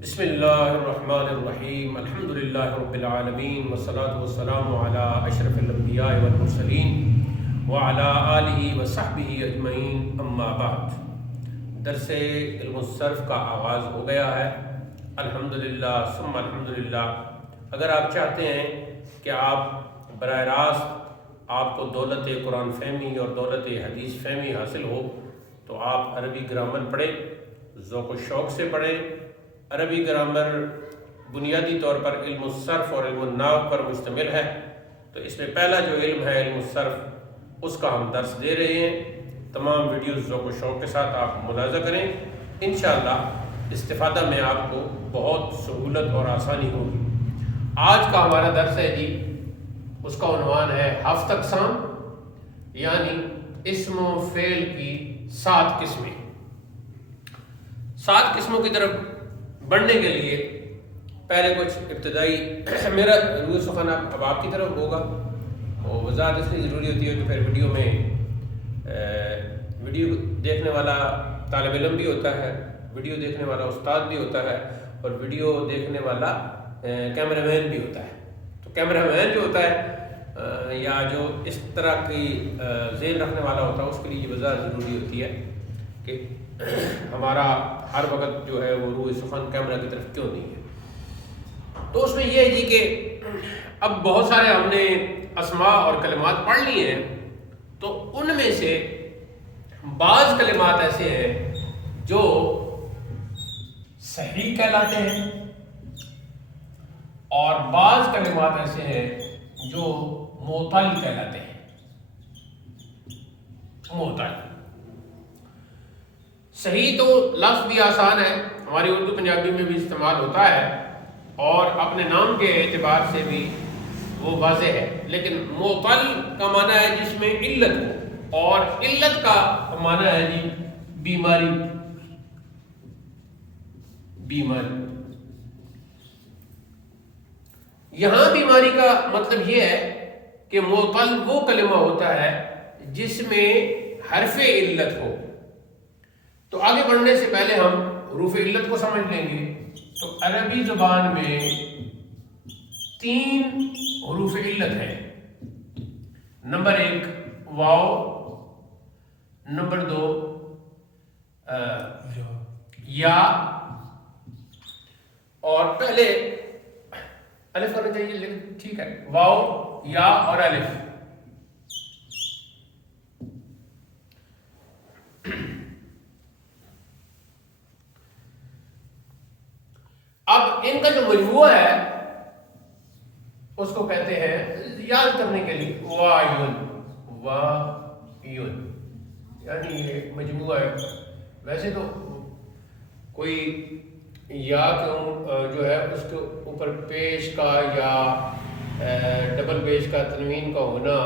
بسم اللہ الرحمن الرحیم الحمد للہ رب العالمین والصلاة والسلام علی اشرف الانبیاء والمرسلین وعلی آلہ وصحبہ اجمعین اما بعد۔ درس علم الصرف کا آغاز ہو گیا ہے الحمدللہ ثم الحمدللہ۔ اگر آپ چاہتے ہیں کہ آپ براہ راست آپ کو دولت قرآن فہمی اور دولت حدیث فہمی حاصل ہو تو آپ عربی گرامر پڑھیں، ذوق و شوق سے پڑھیں۔ عربی گرامر بنیادی طور پر علم الصرف اور علم النحو پر مشتمل ہے، تو اس میں پہلا جو علم ہے علم الصرف، اس کا ہم درس دے رہے ہیں۔ تمام ویڈیوز ذوق و شوق کے ساتھ آپ ملاحظہ کریں، انشاءاللہ استفادہ میں آپ کو بہت سہولت اور آسانی ہوگی۔ آج کا ہمارا درس ہے جی، اس کا عنوان ہے 7 اقسام، یعنی اسم و فعل کی 7 قسمیں۔ 7 قسموں کی طرف بڑھنے کے لیے پہلے کچھ ابتدائی میرا روح سخن اب آپ کی طرف ہوگا، اور وضاحت اس لیے ضروری ہوتی ہے کہ پھر ویڈیو دیکھنے والا طالب علم بھی ہوتا ہے، ویڈیو دیکھنے والا استاد بھی ہوتا ہے، اور ویڈیو دیکھنے والا کیمرہ مین بھی ہوتا ہے۔ تو کیمرہ مین جو ہوتا ہے یا جو اس طرح کی ذہن رکھنے والا ہوتا ہے، اس کے لیے یہ وضاحت ضروری ہوتی ہے کہ ہمارا ہر وقت جو ہے وہ روح سخن کیمرہ کی طرف کیوں نہیں ہے۔ تو اس میں یہ ہے جی کہ اب بہت سارے ہم نے اسماء اور کلمات پڑھ لیے ہیں، تو ان میں سے بعض کلمات ایسے ہیں جو صحیح کہلاتے ہیں، اور بعض کلمات ایسے ہیں جو معتل کہلاتے ہیں۔ معتل صحیح تو لفظ بھی آسان ہے، ہماری اردو پنجابی میں بھی استعمال ہوتا ہے، اور اپنے نام کے اعتبار سے بھی وہ واضح ہے، لیکن معتل کا معنی ہے جس میں علت ہو، اور علت کا معنی ہے جی بیماری۔ یہاں بیماری کا مطلب یہ ہے کہ معتل وہ کلمہ ہوتا ہے جس میں حرف علت ہو۔ تو آگے بڑھنے سے پہلے ہم حروف علت کو سمجھ لیں گے۔ تو عربی زبان میں 3 حروف علت ہیں۔ نمبر 1 واو، نمبر 2 یا، اور پہلے الف کرنا چاہیے لیکن ٹھیک ہے، واو، یا اور الف۔ اب ان کا جو مجموعہ ہے اس کو کہتے ہیں یاد کرنے کے لیے وایون، یعنی یہ مجموعہ ہے۔ ویسے تو کوئی یا کیوں جو ہے اس کے اوپر پیش کا یا ڈبل پیش کا تنوین کا ہونا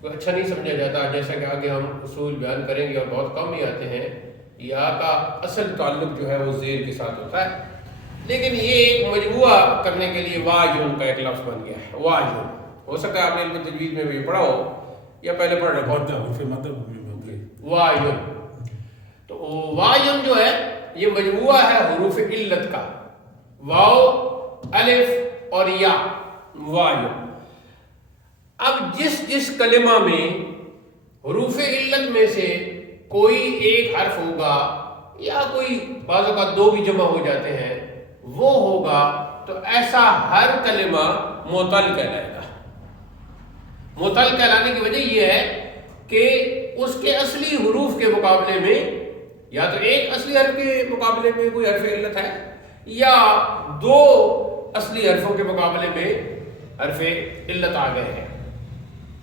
کوئی اچھا نہیں سمجھا جاتا، جیسا کہ آگے ہم اصول بیان کریں گے اور بہت کم ہی آتے ہیں۔ یا کا اصل تعلق جو ہے وہ زیر کے ساتھ ہوتا ہے، لیکن یہ ایک مجموعہ کرنے کے لیے وایون کا ایک لفظ بن گیا ہے۔ وایون ہو سکتا ہے آپ نے علم تجوید میں بھی پڑھا ہو یا پہلے پڑھ رہے ہو۔ وایون، تو وایون جو ہے یہ مجموعہ ہے حروف علت کا، واو، الف اور یا، وایون۔ اب جس کلمہ میں حروف علت میں سے کوئی ایک حرف ہوگا یا کوئی بعض اوقات 2 بھی جمع ہو جاتے ہیں وہ ہوگا، تو ایسا ہر کلمہ معتل کہلائے گا۔ معتل کہلانے کی وجہ یہ ہے کہ اس کے اصلی حروف کے مقابلے میں یا تو ایک اصلی حرف کے مقابلے میں کوئی حرف علت ہے، یا 2 اصلی حرفوں کے مقابلے میں حرف علت آ گئے ہیں۔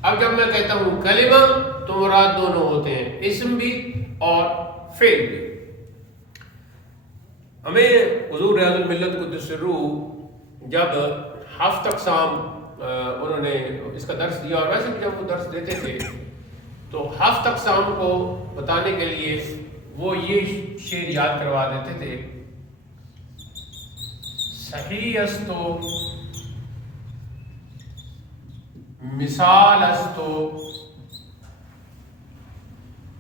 اب جب میں کہتا ہوں کلمہ تو مراد دونوں ہوتے ہیں، اسم بھی اور فعل بھی۔ ہمیں حضور ریاض الملت قدس سرہ جب 7 اقسام انہوں نے اس کا درس دیا، اور ویسے بھی جب وہ درس دیتے تھے تو 7 اقسام کو بتانے کے لیے وہ یہ شعر یاد کروا دیتے تھے: صحیح استو مثال استو،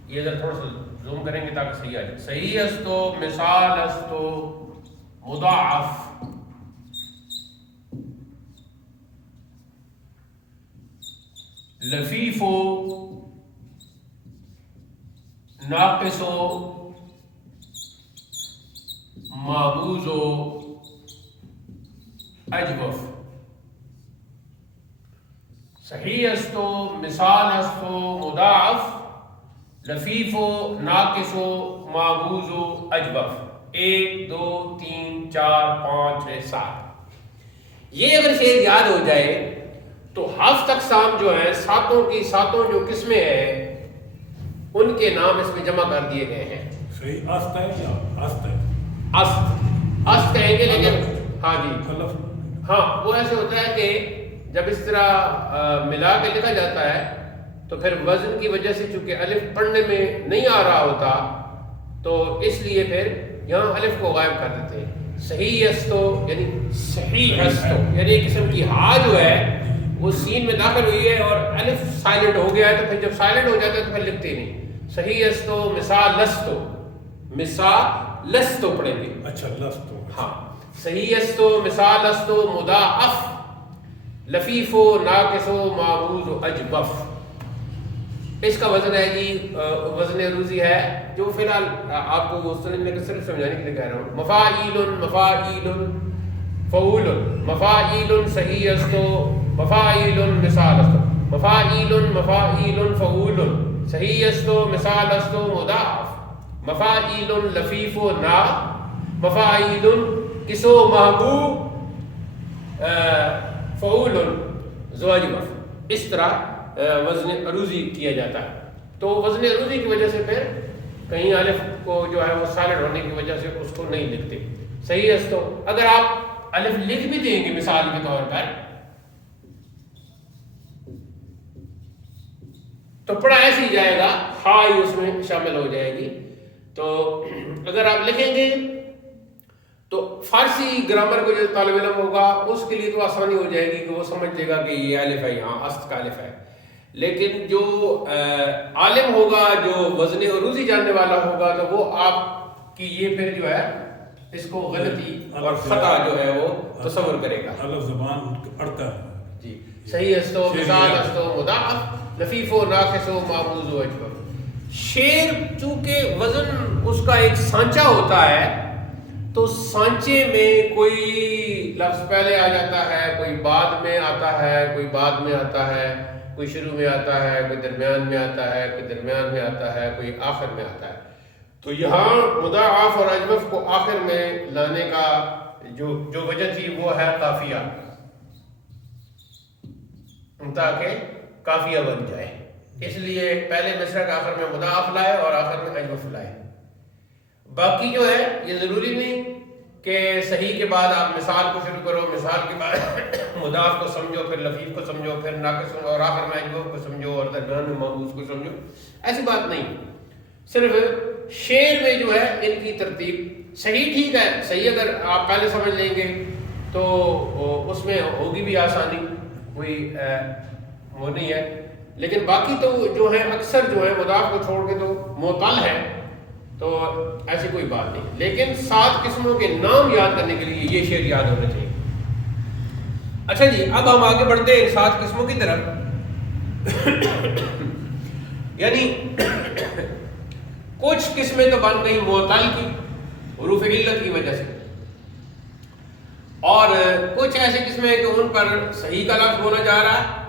یہ ذرا تھوڑا سا زوم کریں گے تاکہ صحیح آ جائے۔ صحیح استو، مثال استو، مضاعف لفیف و ناقص و معبوز و اجوف. صحیح است و مثال است و مضاعف، لفیف و ناقص و معبوز و اجوف. 1 2 3 4 5 6 7. یہ اگر شعر یاد ہو جائے تو 7 اقسام جو ہیں، ساتوں کی ساتوں جو قسمیں ہیں، ان کے نام اس میں جمع کر دیے گئے ہیں. صحیح است ہے یا است ہے؟ است کہیں گے، لیکن ہاں جی ہاں وہ ایسے ہوتا ہے کہ جب اس طرح ملا کے لکھا جاتا ہے تو پھر وزن کی وجہ سے چونکہ الف پڑھنے میں نہیں آ رہا ہوتا تو اس لیے پھر یہاں الف کو غائب کر دیتے ہیں. صحیح استو یعنی صحیح استو یعنی ایک قسم کی ہا جو ہے وہ سین میں داخل ہوئی ہے اور الف سائلنٹ ہو گیا ہے، تو پھر جب سائلنٹ ہو جاتا ہے تو پھر لکھتے نہیں. صحیح استو مثال لستو، مثال لستو پڑھیں گے. اچھا لستو، ہاں صحیح استو مثال لستو مضاعف، لفیف و ناقص و معبوز و اجبف. اس کا وزن ہے جی وزن عروضی ہے جو فی الحال آپ کو سننے کے صرف سمجھانے کے لیے کہہ رہا ہوں. مفاعیل مفاعیل فعول، مفاعیل صحیح استو، مفاعیل مثال استو، مفاعیل مفاعیل فعول صحیح استو مثال استو مضاعف، مفاعیل لفیف و نا، مفاعیل کسو محبوب فعول ذو اجوف. اس طرح وزن عروضی کیا جاتا ہے. تو وزن عروضی کی وجہ سے پھر کہیں الف کو جو ہے وہ سالڈ ہونے کی وجہ سے اس کو نہیں لکھتے. صحیح استو اگر آپ الف لکھ بھی دیں گے مثال کے طور پر تو پڑھا ایسے ہی جائے گا، ہاں ہی اس میں شامل ہو جائے گی. تو اگر آپ لکھیں گے تو فارسی گرامر کو جو طالب علم ہوگا اس کے لیے تو آسانی ہو جائے گی کہ وہ سمجھ جائے گا کہ یہ الف ہے، یہاں است کا الف ہے. لیکن جو عالم ہوگا، جو وزن عروضی جاننے والا ہوگا، تو وہ آپ کی یہ پھر جو ہے اس کو غلطی اور خطا جو ہے وہ تصور کرے گا. الف زبان اڑتا ہے جی. صحیح استو مثال استو مضاعف، لفیف و ناقص و معبوز و اجبر. شعر چونکہ وزن اس کا ایک سانچہ ہوتا ہے تو سانچے میں کوئی لفظ پہلے آ جاتا ہے، کوئی بعد میں آتا ہے، کوئی بعد میں آتا ہے، کوئی شروع میں آتا ہے، کوئی درمیان میں آتا ہے، کوئی درمیان میں آتا ہے، کوئی آخر میں آتا ہے. تو یہاں مضاعف اور اجوف کو آخر میں لانے کا جو وجہ تھی وہ ہے قافیہ، تاکہ قافیہ بن جائے. اس لیے پہلے مصرع کے آخر میں مضاعف لائے اور آخر میں اجوف لائے. باقی جو ہے یہ ضروری نہیں کہ صحیح کے بعد آپ مثال کو شروع کرو، مثال کے بعد مضاف کو سمجھو، پھر لفیف کو سمجھو، پھر ناقص اور آخر میں اجوف کو سمجھو اور درمیان میں معبوز کو سمجھو. ایسی بات نہیں. صرف شعر میں جو ہے ان کی ترتیب صحیح ٹھیک ہے. صحیح اگر آپ پہلے سمجھ لیں گے تو اس میں ہوگی بھی آسانی، کوئی وہ نہیں ہے. لیکن باقی تو جو ہے اکثر جو ہے مضاف کو چھوڑ کے تو معطل ہے، تو ایسی کوئی بات نہیں. لیکن 7 قسموں کے نام یاد کرنے کے لیے یہ شعر یاد ہونا چاہیے. اچھا جی، اب ہم آگے بڑھتے ہیں 7 قسموں کی طرف. یعنی کچھ قسمیں تو بن گئی معطل کی حروف علت کی وجہ سے، اور کچھ ایسی قسمیں کہ ان پر صحیح کا لفظ بولا جا رہا ہے.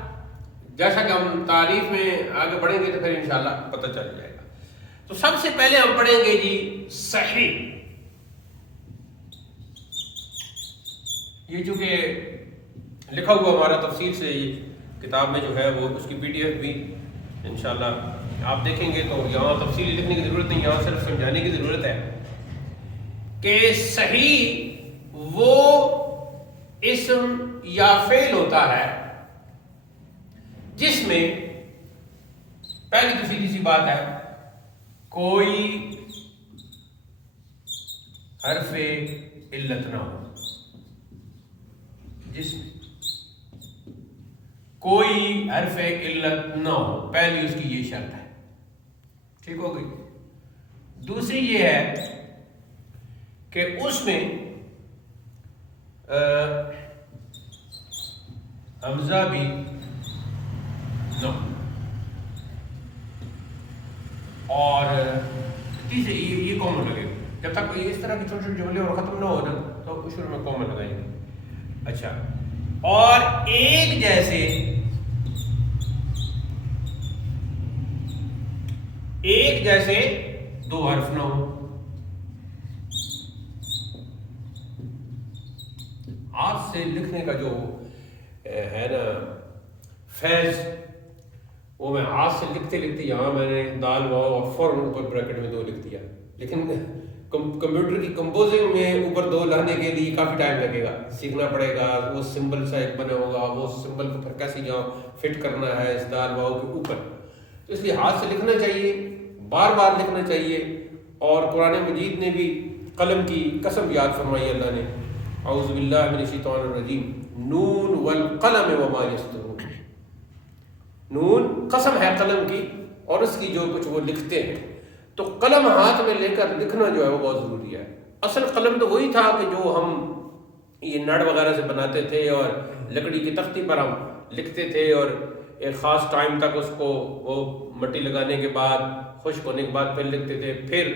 جیسا کہ ہم تعریف میں آگے بڑھیں گے تو پھر انشاءاللہ پتہ چل جائے گا. تو سب سے پہلے ہم پڑھیں گے جی صحیح. یہ چونکہ لکھا ہوا ہمارا تفصیل سے یہ کتاب میں جو ہے وہ اس کی PDF بھی انشاءاللہ آپ دیکھیں گے تو یہاں تفصیلی لکھنے کی ضرورت نہیں، یہاں صرف سمجھانے کی ضرورت ہے کہ صحیح وہ اسم یا فعل ہوتا ہے جس میں پہلی تو سیدھی سی بات ہے کوئی حرف علت نہ ہو. جس میں کوئی حرف علت نہ ہو، پہلی اس کی یہ شرط ہے. ٹھیک ہو گئی. دوسری یہ ہے کہ اس میں حمزہ بھی نہ ہو. اور تیسرے یہ کامن لگے گا. جب تک اس طرح کی چھوٹے چھوٹے جملے اور ختم نہ ہو نا تو شروع میں کامن لگائیں گے. اچھا اور ایک جیسے دو حرف نہ ہو. ہاتھ سے لکھنے کا جو ہے نا فیض، وہ میں ہاتھ سے لکھتے یہاں میں نے دال واؤ اور فوراً اوپر بریکٹ میں 2 لکھ دیا، لیکن کمپیوٹر کی کمپوزنگ میں اوپر 2 لانے کے لیے کافی ٹائم لگے گا، سیکھنا پڑے گا. وہ سمبل سا ایک بنا ہوگا، وہ سمبل کو پھر کیسے جہاں فٹ کرنا ہے اس دال واؤ کے اوپر. تو اس لیے ہاتھ سے لکھنا چاہیے، بار بار لکھنا چاہیے. اور قرآن مجید نے بھی قلم کی قسم یاد فرمائی اللہ نے، اعوذ باللہ من الشیطان الرجیم، نون والقلم وما یسطرون. نون قسم ہے قلم کی اور اس کی جو کچھ وہ لکھتے ہیں. تو قلم ہاتھ میں لے کر لکھنا جو ہے وہ بہت ضروری ہے. اصل قلم تو وہی تھا کہ جو ہم یہ نڑ وغیرہ سے بناتے تھے اور لکڑی کی تختی پر ہم لکھتے تھے، اور ایک خاص ٹائم تک اس کو وہ مٹی لگانے کے بعد خشک ہونے کے بعد پھر لکھتے تھے، پھر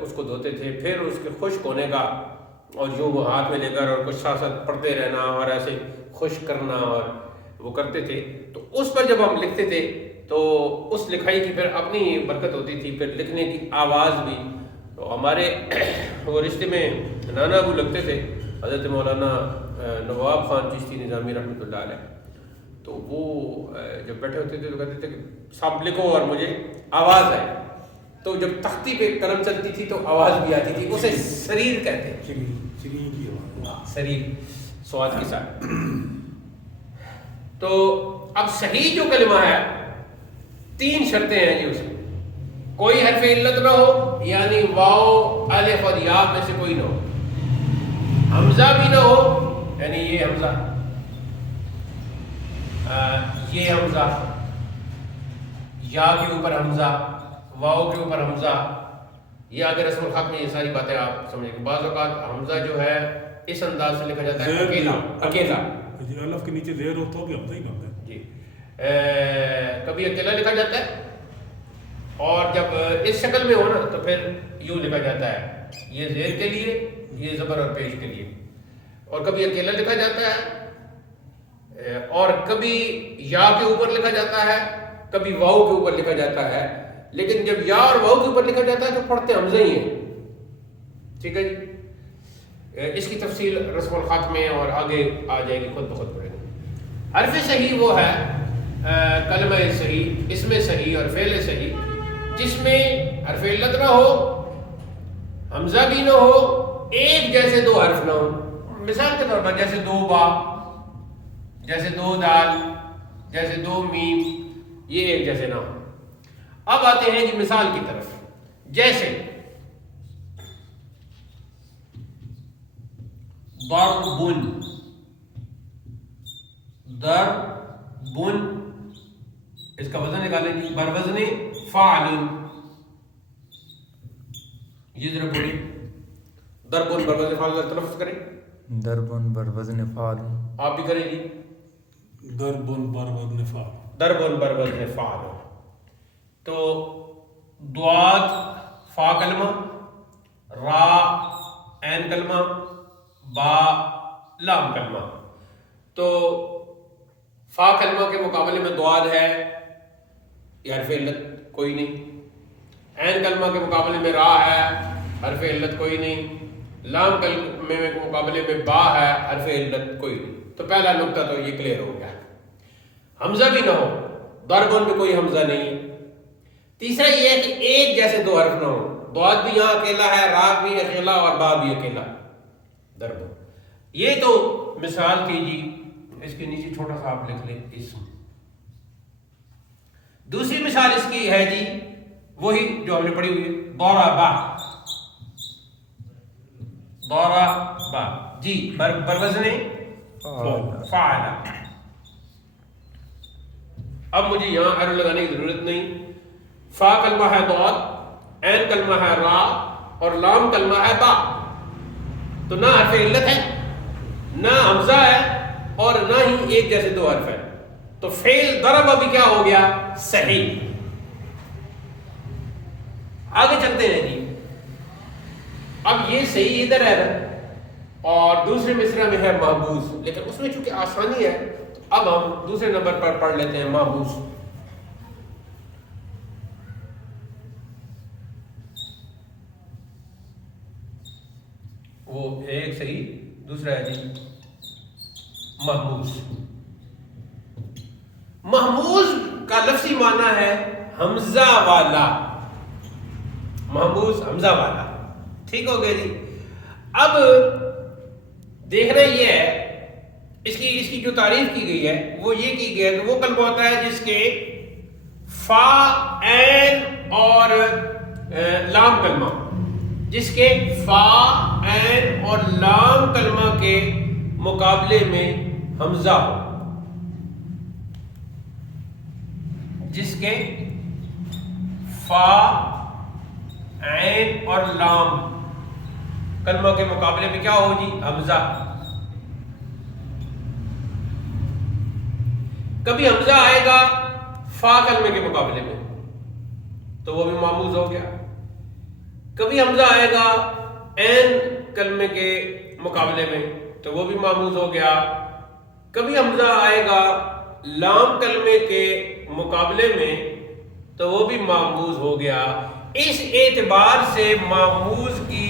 اس کو دھوتے تھے، پھر اس کے خشک ہونے کا اور جو وہ ہاتھ میں لے کر اور کچھ ساتھ ساتھ پڑھتے رہنا اور ایسے خشک کرنا اور وہ کرتے تھے. تو اس پر جب ہم لکھتے تھے تو اس لکھائی کی پھر اپنی برکت ہوتی تھی، پھر لکھنے کی آواز بھی. تو ہمارے وہ رشتے میں نانا ابو لگتے تھے حضرت مولانا نواب خان چشتی نظامی رحمۃ اللہ علیہ. تو وہ جب بیٹھے ہوتے تھے تو کہتے تھے کہ سب لکھو اور مجھے آواز آئے. تو جب تختی پہ قلم چلتی تھی تو آواز بھی آتی تھی، اسے سریر کہتے ہیں. سریر سواد کے ساتھ. تو اب صحیح جو کلمہ ہے 3 شرطیں ہیں جی اس میں. کوئی حرف علت نہ ہو، یعنی واو الف اور یا میں سے کوئی نہ ہو. حمزہ بھی نہ ہو، یعنی یہ حمزہ یہ حمزہ، یا کے اوپر حمزہ، واو کے اوپر حمزہ. یہ اگر رسم الخط میں یہ ساری باتیں آپ سمجھیں گے. بعض اوقات حمزہ جو ہے اس انداز سے لکھا جاتا ہے اکیلا الف کے نیچے زیر ہو تو بھی حمزہ ہی بنتا ہے جی. کبھی اکیلا لکھا جاتا ہے، اور جب اس شکل میں ہو نا تو پھر یوں لکھا جاتا ہے، یہ زیر کے لیے، یہ زبر اور پیش کے لیے. اور کبھی اکیلا لکھا جاتا ہے، اور کبھی یا کے اوپر لکھا جاتا ہے، کبھی واؤ کے اوپر لکھا جاتا ہے. لیکن جب یا اور واؤ کے اوپر لکھا جاتا ہے تو پڑھتے حمزہ ہی ہیں. ٹھیک ہے جی. اس کی تفصیل رسم الخط میں اور آگے آ جائے گی، خود بخود پڑھیں گے. حرف صحیح وہ ہے کلمہ صحیح، اسم صحیح اور فعل صحیح جس میں حرف علت نہ ہو، حمزہ بھی نہ ہو، ایک جیسے 2 حرف نہ ہو. مثال کے طور پر جیسے 2 با، جیسے 2 دال، جیسے 2 میم، یہ ایک جیسے نہ ہو. اب آتے ہیں جی مثال کی طرف. جیسے ضربن، ضربن، اس کا وزن نکالیں جی، بروزن فعل. یہ ذرا بولیے، ضربن بروزن فعل تلفظ کریں. ضربن بروزن فعل. آپ بھی کریں جی. ضربن بروزن فعل. ضربن بروزن فعل. تو ضاد فا کلمہ، را عین کلمہ، با لام کلمہ. تو فا کلمہ کے مقابلے میں ضاد ہے، یہ حرف علت کوئی نہیں. عین کلمہ کے مقابلے میں را ہے، حرف علت کوئی نہیں. لام کلمے کے مقابلے میں با ہے، حرف علت کوئی نہیں. تو پہلا نقطہ تو یہ کلیئر ہو گیا. حمزہ بھی نہ ہو، ضربن میں کوئی حمزہ نہیں. تیسرا یہ ہے کہ ایک جیسے 2 حرف نہ ہو. ضاد بھی یہاں اکیلا ہے، را بھی اکیلا اور با بھی اکیلا. ضرب. یہ تو مثال کیجیے. اس کے نیچے چھوٹا سا آپ لکھ لیں اسم. دوسری مثال اس کی ہے جی وہی جو ہم نے پڑھی ہوئی ہے، ضربا. ضربا جی بروزن فعل. اب مجھے یہاں ایرو لگانے کی ضرورت نہیں. فا کلمہ ہے ضاد، عین کلمہ ہے را اور لام کلمہ ہے با. تو نہ حرف علت ہے، نہ حمزہ ہے اور نہ ہی ایک جیسے 2 حرف ہے. تو فعل ضرب ابھی کیا ہو گیا؟ صحیح. آگے چلتے ہیں جی. اب یہ صحیح ادھر ہے نا اور دوسرے مصرع میں ہے محبوس, لیکن اس میں چونکہ آسانی ہے تو اب ہم دوسرے نمبر پر پڑھ لیتے ہیں محبوس. وہ ایک صحیح, دوسرا ہے جی محموز. محموز کا لفظی معنی ہے حمزہ والا. محموز حمزہ والا. ٹھیک ہو گیا جی. اب دیکھنا یہ ہے اس کی جو تعریف کی گئی ہے وہ یہ کی گئی ہے کہ وہ کلمہ ہوتا ہے جس کے فا, عین اور لام کلمہ, جس کے فا, عین اور لام کلمہ کے مقابلے میں حمزہ ہو, جس کے فا, عین اور لام کلمہ کے مقابلے میں کیا ہو جی, حمزہ. کبھی حمزہ آئے گا فا کلمے کے مقابلے میں تو وہ بھی محموز ہو گیا. کبھی حمزہ آئے گا عین کلمے کے مقابلے میں تو وہ بھی محموز ہو گیا. کبھی حمزہ آئے گا لام کلمے کے مقابلے میں تو وہ بھی محموز ہو گیا. اس اعتبار سے محموز کی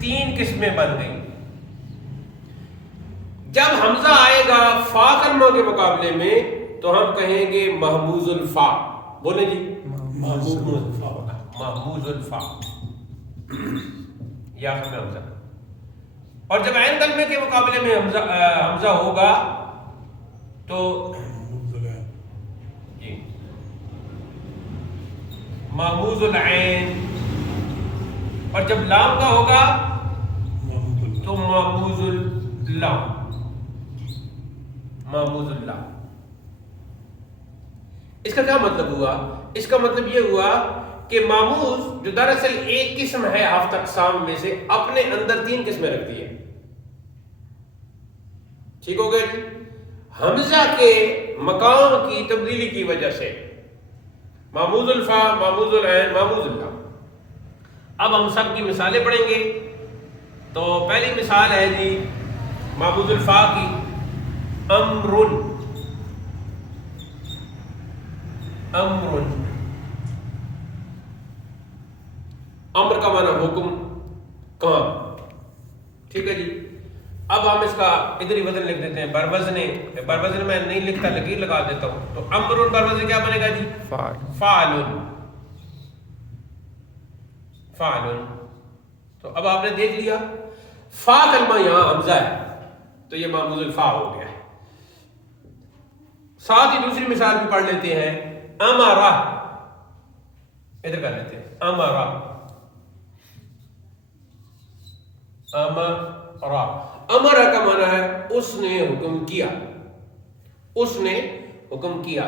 3 قسمیں بن گئی. جب حمزہ آئے گا فا کلمہ کے مقابلے میں تو ہم کہیں گے محموز الفا. بولیں جی محمود الفا. محموز الفا یا حمزہ. اور جب عین کلمے کے مقابلے میں حمزہ ہوگا تو جی محموز العین, اور جب لام کا ہوگا تو محموز اللام. محموز اللہ. اس کا کیا مطلب ہوا؟ اس کا مطلب یہ ہوا کہ محموز جو دراصل ایک قسم ہے 7 اقسام میں سے, اپنے اندر 3 قسمیں رکھتی ہے. ٹھیک ہو گیا جی. حمزہ کے مقام کی تبدیلی کی وجہ سے محموز الفا, محموز العین, محموز اللہ. اب ہم سب کی مثالیں پڑھیں گے. تو پہلی مثال ہے جی محموز الفا کی, امرن. امرن, امر کا معنی حکم, کام. ٹھیک ہے جی. اب ہم اس کا ادھر ہی وزن لکھ دیتے ہیں. بروزن میں نہیں لکھتا, لکیر لگا دیتا ہوں. تو امرن بروزن کیا بنے گا جی, فعلن. فعلن. تو اب آپ نے دیکھ لیا فا کلمہ یہاں حمزہ ہے تو یہ محموز الفا ہو گیا ہے. ساتھ ہی دوسری مثال بھی پڑھ لیتے ہیں. امرا, ادھر کر لیتے ہیں. امرا, امرا. امرا کا معنی ہے اس نے حکم کیا. اس نے حکم کیا.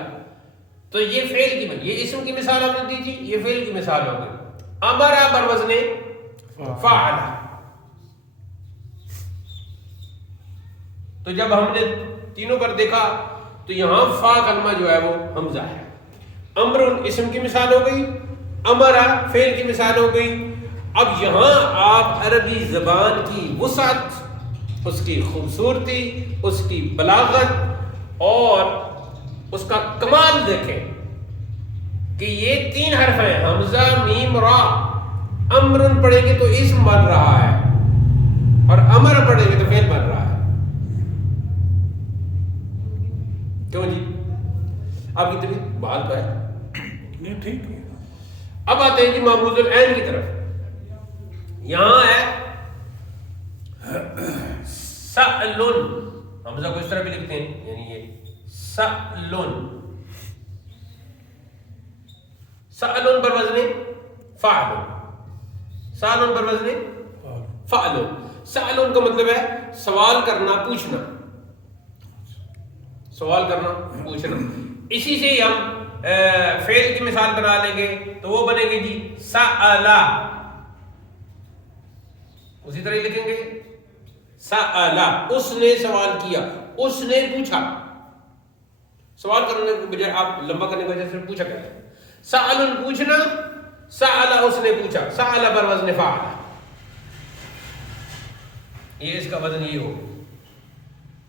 تو یہ فعل کی, یہ اسم کی مثال ہم نے دی تھی, یہ فعل کی مثال ہو گئی. امرا بروزن فعل. تو جب ہم نے تینوں پر دیکھا تو یہاں فا کلمہ جو ہے وہ حمزہ ہے. امر اسم کی مثال ہو گئی, امرا فعل کی مثال ہو گئی. اب یہاں آپ عربی زبان کی وسعت, اس کی خوبصورتی, اس کی بلاغت اور اس کا کمال دیکھیں کہ یہ 3 حرف ہیں, حمزہ, میم, را. امرن پڑھیں گے تو اسم بن رہا ہے اور امر پڑھیں گے تو فعل بن رہا ہے. کیوں جی, آپ کی طبیعت بات تو ہے نہیں ٹھیک ہے. اب آتے ہیں جی محموز العین کی طرف. یہاں ہے سألن, حمزہ کو اس طرح بھی لکھتے ہیں, یعنی یہ سألن. سألن پر وزن فعلن. سألن پر وزن فعلن. سألن کا مطلب ہے سوال کرنا, پوچھنا. سوال کرنا, پوچھنا. اسی سے ہی ہم فعل کی مثال بنا لیں گے تو وہ بنے گی جی سألا. اسی طرح لکھیں گے سألا, اس نے سوال کیا, اس نے پوچھا. سوال کرنے کے بجائے آپ لمبا کرنے کی وجہ سے پوچھا کرتے ہیں. سألن پوچھنا, سأل اس نے پوچھا، سأل بر وزن فعل، یہ اس کا وزن یہ ہو،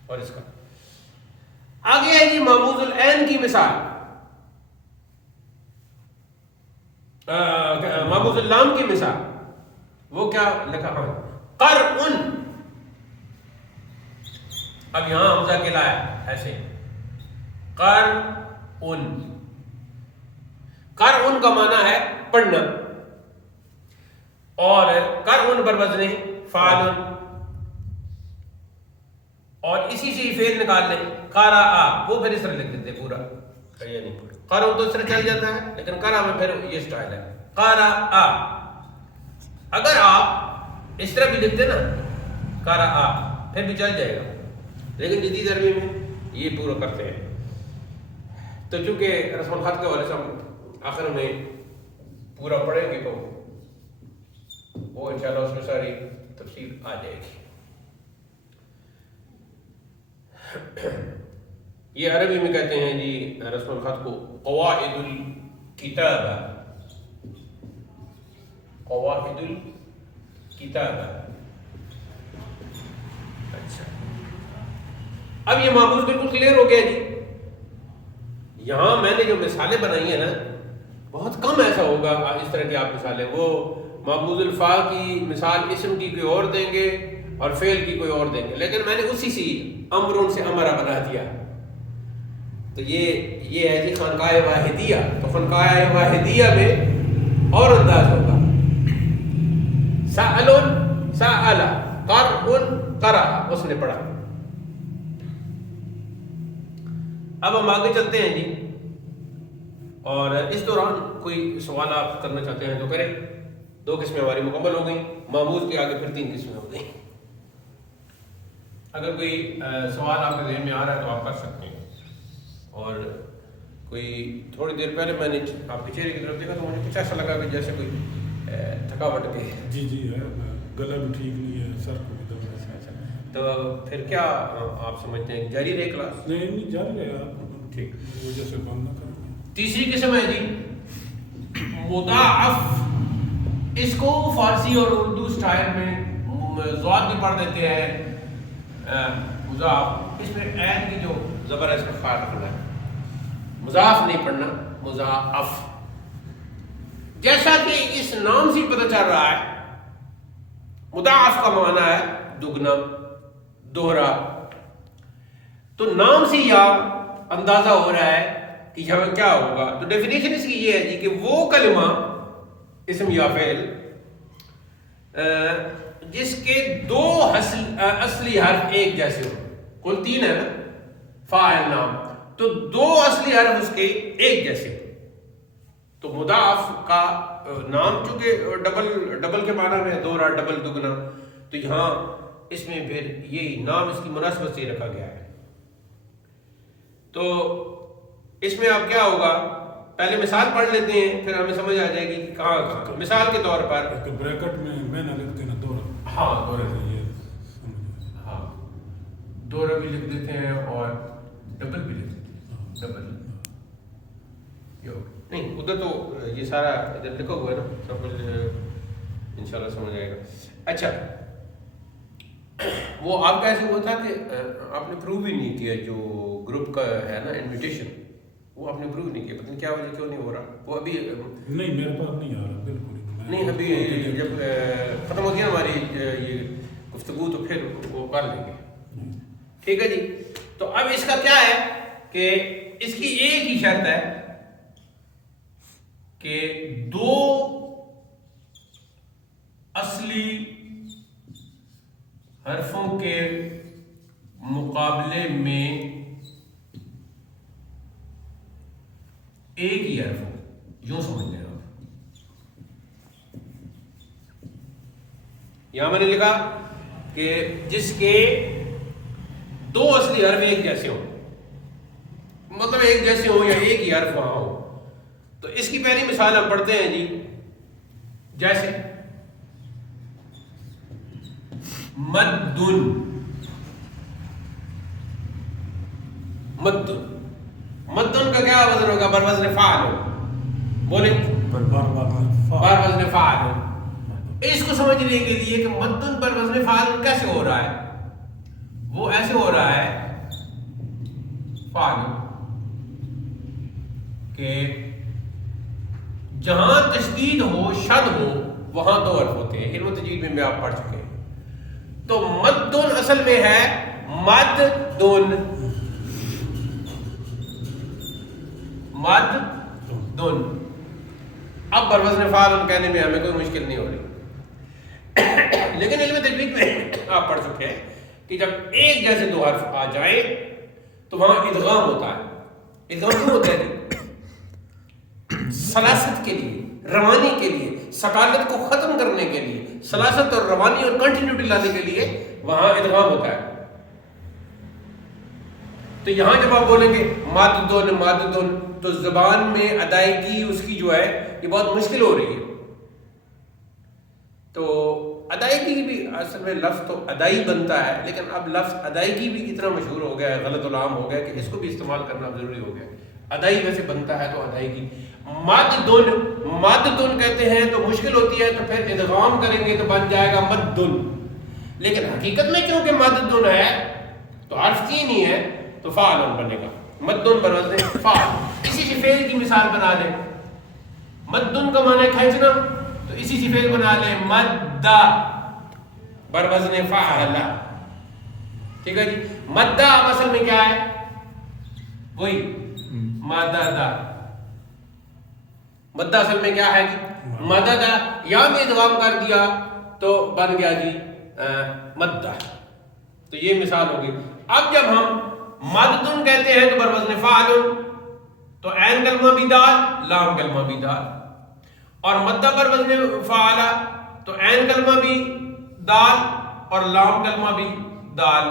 اور اس کا آگے ہے جی معموز العین کی مثال، معموز اللام کی مثال، وہ کیا لکھا ہے؟ قرء، اب یہاں حمزہ کے لایا ایسے قرء، قرء کا معنی ہے پڑھنا، اور قرء بر وزن فعل، اور اسی سے فعل نکال لیں قرأ، وہ پھر اس طرح لکھ دیتے پورا، یعنی قرأ تو اس طرح چل جاتا ہے، لیکن قرأ میں پھر یہ سٹائل ہے قرأ، اگر آپ اس طرح بھی لکھتے نا قرأ پھر بھی چل جائے گا، لیکن جدید عربی میں یہ پورا کرتے ہیں، تو چونکہ رسم الخط کے حوالے سے ہم آخر میں پورا پڑھیں گے تو وہ انشاءاللہ اس میں ساری تفصیل آ جائے گی۔ یہ عربی میں کہتے ہیں جی رسم الخط کو قواعد الکتابہ، قواعد الکتابہ۔ اچھا، اب یہ معمول بالکل کلیئر ہو گیا جی۔ یہاں میں نے جو مثالیں بنائی ہیں نا، بہت کم ایسا ہوگا اس طرح کی آپ مثالیں، وہ معمول الفا کی مثال اسم کی کوئی اور دیں گے اور فعل کی کوئی اور دیں گے، لیکن میں نے اسی سے امرون سے امرا بنا دیا، تو یہ ہے جی خانقاہ واحدیہ، تو خانقاہ واحدیہ میں اور انداز ہوگا، سألن سأل، قرء قرأ، اس نے پڑھا۔ اب ہم آگے چلتے ہیں جی، اور اس دوران کوئی سوال آپ کرنا چاہتے ہیں تو کریں۔ 2 قسمیں ہماری مکمل ہو گئیں، معمول کے آگے پھر 3 قسمیں ہو گئیں۔ اگر کوئی سوال آپ کے ذہن میں آ رہا ہے تو آپ کر سکتے ہیں، اور کوئی تھوڑی دیر پہلے میں نے آپ کے چہرے کی طرف دیکھا تو مجھے کچھ ایسا لگا کہ جیسے کوئی تھکاوٹ کے جی ہے، گلا بھی ٹھیک نہیں ہے، سر کو بھی درد ہے۔ تو پھر کیا آپ سمجھتے ہیں جاری رہے کلاس؟ نہیں جاری رہے آپ، ٹھیک، وجہ سے بند نہ کریں۔ تیسری قسم ہے جی مضاعف، اس کو فارسی اور اردو سٹائل میں ضاد بھی پڑھ دیتے ہیں مضاعف، اس میں عین کی جو زبر ہے اس کا خیال رکھنا ہے، مضاعف نہیں پڑھنا، مضاعف۔ جیسا کہ اس نام سے پتہ چل رہا ہے، مضاعف کا معنی ہے دگنا، دوہرا، تو نام سے یا اندازہ ہو رہا ہے کہ یہاں کیا ہوگا۔ تو ڈیفینیشن اس کی یہ ہے جی کہ وہ کلمہ اسم یا فعل جس کے 2 اصلی حرف ایک جیسے ہو، کل 3 ہے نا فاعل نام، تو 2 اصلی حرف اس کے ایک جیسے ہو، تو مضاعف کا نام چونکہ ڈبل کے معنی میں دوہرا، ڈبل، دگنا، تو یہاں اس میں پھر یہی نام اس کی مناسبت سے رکھا گیا ہے۔ تو اس میں اب کیا ہوگا، پہلے مثال پڑھ لیتے ہیں پھر ہمیں سمجھ آ جائے گی کہ کہاں کہاں۔ مثال کے طور پر بریکٹ میں نہ لکھتے نا دورہ، ہاں دورہ، یہ ہاں دورہ بھی لکھ دیتے ہیں اور ڈبل بھی لکھ دیتے ہیں، ڈبل نہیں، ادھر تو یہ سارا ادھر لکھا ہوا ہے نا، سب کچھ انشاءاللہ سمجھ آئے گا۔ اچھا، وہ آپ کا ایسے ہوا تھا کہ آپ نے پروو ہی نہیں کیا، جو گروپ کا ہے نا انویٹیشن، وہ آپ نے پروو نہیں کیا، پتہ نہیں کیا وجہ، کیوں نہیں ہو رہا وہ ابھی؟ نہیں میرے پاس نہیں آ رہا بالکل نہیں، ابھی جب ختم ہوتی ہے ہماری یہ گفتگو تو پھر وہ کر لیں گے، ٹھیک ہے جی۔ تو اب اس کا کیا ہے کہ اس کی ایک ہی شرط ہے کہ 2 اصلی حرفوں کے مقابلے میں ایک ہی حرف ہو، یوں سمجھ لیں آپ۔ یہاں میں نے لکھا کہ جس کے 2 اصلی حرف ایک جیسے ہوں، مطلب ایک جیسے ہوں یا ایک ہی حرف وہاں ہو، تو اس کی پہلی مثال ہم پڑھتے ہیں جی، جیسے مدن، مدن کا کیا وزن ہوگا؟ بر وزن فعل ہو، بولیں بر وزن فعل. اس کو سمجھنے کے لیے کہ مدن بر وزن فعل کیسے ہو رہا ہے، وہ ایسے ہو رہا ہے فعل کہ جہاں تشدید ہو، شد ہو، وہاں دو حرف ہوتے ہیں. علم تجوید میں آپ پڑھ چکے ہیں. تو مدن اصل میں ہے مد دن، مد دن. اب بر وزن فعل کہنے میں ہمیں کوئی مشکل نہیں ہو رہی. لیکن علم تجوید میں آپ پڑھ چکے ہیں کہ جب ایک جیسے دو حرف آ جائیں تو وہاں ادغام ہوتا ہے. ادغام کیوں ہوتا ہے؟ سلاست کے لیے، روانی کے لیے، سکالت کو ختم کرنے کے لیے، سلاست اور روانی اور کنٹینیوٹی لانے کے لیے وہاں ادغام ہوتا ہے. تو یہاں جب آپ بولیں گے ماددن ماددن تو زبان میں ادائیگی اس کی جو ہے یہ بہت مشکل ہو رہی ہے. تو ادائیگی بھی اصل میں لفظ تو ادائی بنتا ہے، لیکن اب لفظ ادائیگی بھی اتنا مشہور ہو گیا ہے، غلط العام ہو گیا کہ اس کو بھی استعمال کرنا ضروری ہو گیا. ادائی ویسے بنتا ہے تو ادائیگی. ماددن کہتے ہیں تو مشکل ہوتی ہے، تو پھر ادغام کریں گے تو بن جائے گا مدن. لیکن حقیقت میں چونکہ مدن ہے تو حرف تین ہی ہے تو فعل بنے گا. مدن بر وزن فعل. اسی سے فعل کی مثال بنا لیں. مدن کا معنی ہے کھینچنا، تو اسی سے فعل بنا لیں مدّا بر وزن فعل. ٹھیک ہے جی. مدّا اب اصل میں کیا ہے؟ وہی مدّا. مدّا اصل میں کیا ہے جی؟ مدّا. یہاں بھی ادغام کر دیا تو بن گیا جی مدّا. تو یہ مثال ہوگی. اب جب ہم مددن کہتے ہیں تو بر وزن فعل، تو عین کلمہ بھی دال، لام کلمہ بھی دال. اور مدّا بر وزن فعل تو عین کلمہ بھی دال اور لام کلمہ بھی دال.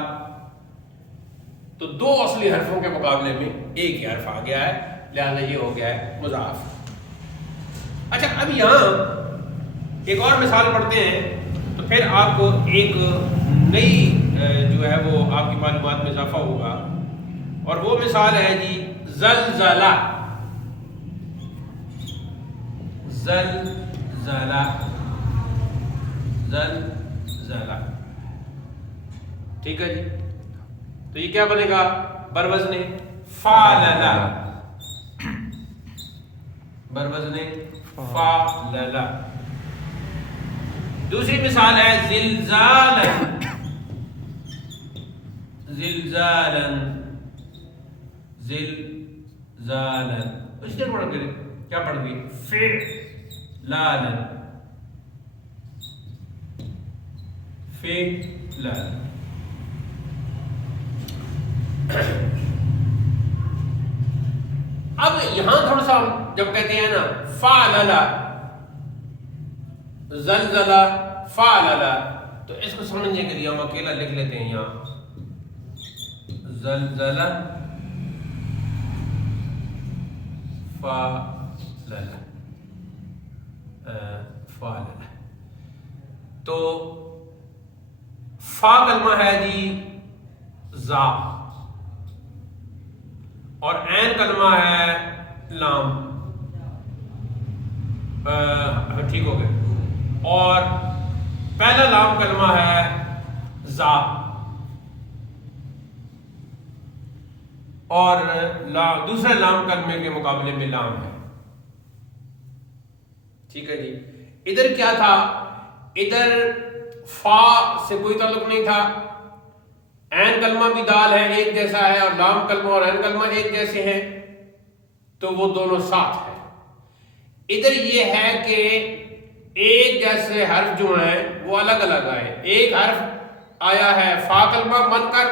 تو دو اصلی حرفوں کے مقابلے میں ایک ہی حرف آ گیا ہے، لہذا یہ ہو گیا ہے مضاف. اچھا اب یہاں ایک اور مثال پڑھتے ہیں تو پھر آپ کو ایک نئی جو ہے وہ آپ کی معلومات میں اضافہ ہوگا. اور وہ مثال ہے جی زلزلہ. زلزلہ زلزلہ. ٹھیک ہے جی. تو یہ کیا بنے گا؟ بر وزن فعللہ. بر وزن فعللہ. دوسری مثال ہے زلزالا. زلزالا زلزالا. اس نے پڑھ گئے کیا پڑھ گئی؟ فعلالا فعلالا. اب یہاں تھوڑا سا جب کہتے ہیں نا فعللا زلزلہ فعللا، تو اس کو سمجھنے کے لیے ہم اکیلا لکھ لیتے ہیں یہاں زلزلہ فعللا فعللا. تو فا کلمہ ہے جی زا، اور عین کلمہ ہے لام. ٹھیک ہو گئے. اور پہلا لام کلمہ ہے زا، اور دوسرے لام کلمے کے مقابلے میں لام ہے. ٹھیک ہے جی. ادھر کیا تھا؟ ادھر فا سے کوئی تعلق نہیں تھا، عین کلمہ بھی دال ہے ایک جیسا ہے، اور لام کلمہ اور عین کلمہ ایک جیسے ہیں، تو وہ دونوں ساتھ ہیں. ادھر یہ ہے کہ ایک جیسے حرف جو ہیں وہ الگ الگ آئے. ایک حرف آیا ہے فا کلمہ بن کر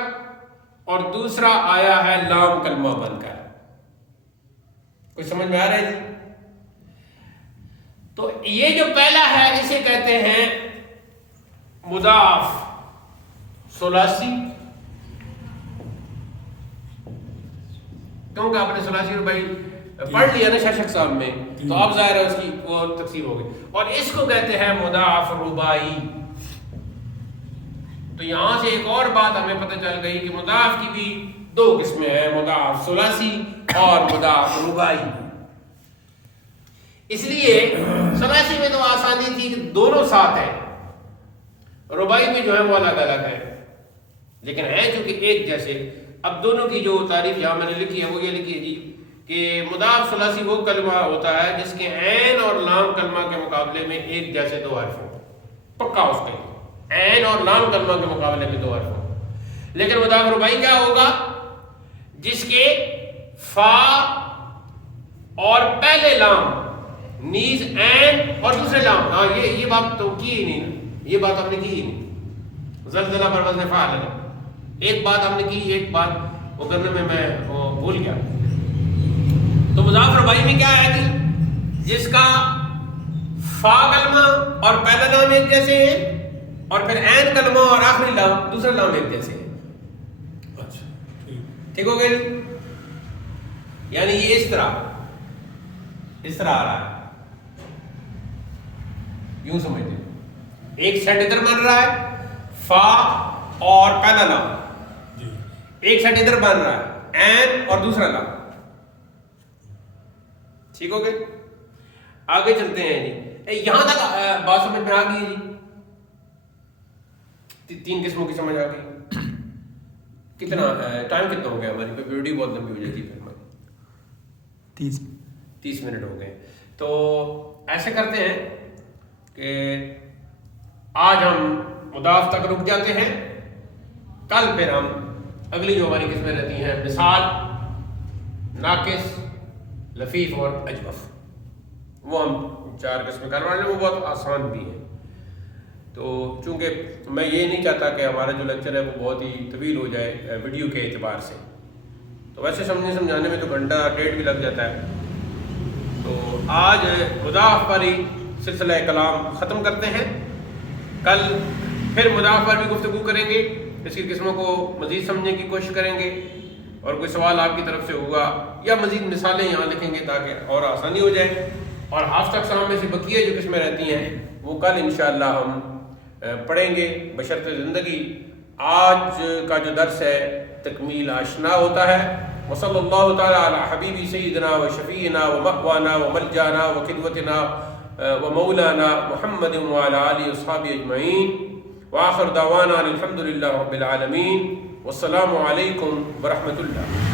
اور دوسرا آیا ہے لام کلمہ بن کر. کچھ سمجھ میں آ رہا ہے جی؟ تو یہ جو پہلا ہے اسے کہتے ہیں مضاف ثلاثی، کیونکہ آپ نے ثلاثی رباعی پڑھ لیا نا شرشک صاحب میں، تو اب ظاہر ہے اس کی وہ تقسیم ہو گئی. اور اس کو کہتے ہیں مضاف رباعی. تو یہاں سے ایک اور بات ہمیں پتہ چل گئی کہ مضاف کی بھی دو قسمیں ہیں، مضاف ثلاثی اور مضاف رباعی. اس لیے سلاسی میں تو آسانی تھی کہ دونوں ساتھ ہیں، رباعی میں جو ہے وہ الگ الگ ہے، لیکن ہیں چونکہ ایک جیسے۔ اب دونوں کی جو تعریف یہاں میں نے لکھی ہے وہ یہ لکھی ہے جی کہ مضاف ثلاثی وہ کلمہ ہوتا ہے جس کے عین اور لام کلمہ کے مقابلے میں ایک جیسے دو حرف ہوں، پکا اس کے عین اور لام کلمہ کے مقابلے میں دو حرف ہوں۔ لیکن مضاف رباعی کیا ہوگا؟ جس کے فا اور پہلے لام نیز عین اور دوسرے لام، ہاں یہ بات تو کی ہی نہیں، یہ بات ہم نے کی ہی نہیں۔ زلزلہ پر وزن فعل ہے، ایک بات ہم نے کی، ایک بات وہ کرنے میں بھول گیا۔ تو مضاف رباعی میں کیا ہے جی؟ جس کا فا کلمہ اور پہلا لام ایک جیسے ہیں اور پھر عین کلمہ اور آخری لام دوسرا لام ایک جیسے ہیں۔ اچھا ٹھیک ہو گیا جی؟ یعنی یہ اس طرح آ رہا ہے، یوں سمجھتے ہیں، ایک سیٹ ادھر بن رہا ہے فا اور پہلا لام، جی ایک سیٹ ادھر بن رہا ہے عین اور دوسرا لام۔ ٹھیک ہو گئے؟ آگے چلتے ہیں جی، یہاں تک بات سمجھ میں آ گئی جی؟ تین قسموں کی سمجھ آ گئی؟ کتنا ٹائم کتنا ہو گیا ہماری؟ ویڈیو بہت لمبی ہو جاتی ہے پھر ہماری، 30 منٹ ہو گئے۔ تو ایسے کرتے ہیں کہ آج ہم مضاف تک رک جاتے ہیں، کل پھر ہم اگلی جو ہماری قسمیں رہتی ہیں مثال، ناقص، لفیف اور اجوف، وہ ہم 4 قسمیں کروا رہے ہیں، وہ بہت آسان بھی ہیں۔ تو چونکہ میں یہ نہیں چاہتا کہ ہمارا جو لیکچر ہے وہ بہت ہی طویل ہو جائے ویڈیو کے اعتبار سے، تو ویسے سمجھانے میں تو گھنٹہ ڈیڑھ بھی لگ جاتا ہے۔ تو آج مضاف پر ہی سلسلہ کلام ختم کرتے ہیں، کل پھر مضاف پر بھی گفتگو کریں گے، اس کی قسموں کو مزید سمجھنے کی کوشش کریں گے، اور کوئی سوال آپ کی طرف سے ہوگا یا مزید مثالیں یہاں لکھیں گے تاکہ اور آسانی ہو جائے۔ اور حافظ اقسام میں سے بقیہ جو قسمیں رہتی ہیں وہ کل انشاءاللہ ہم پڑھیں گے بشرط زندگی۔ آج کا جو درس ہے تکمیل آشنا ہوتا ہے۔ وصلی اللہ تعالی علی حبیبی سیدنا و شفیعنا و مأوانا و ملجانا و قدوتنا و مولانا محمد وعلی آلہ اصحابہ اجمعین، وآخر دعوانا الحمد للہ رب العالمین، والسلام علیکم ورحمۃ اللہ۔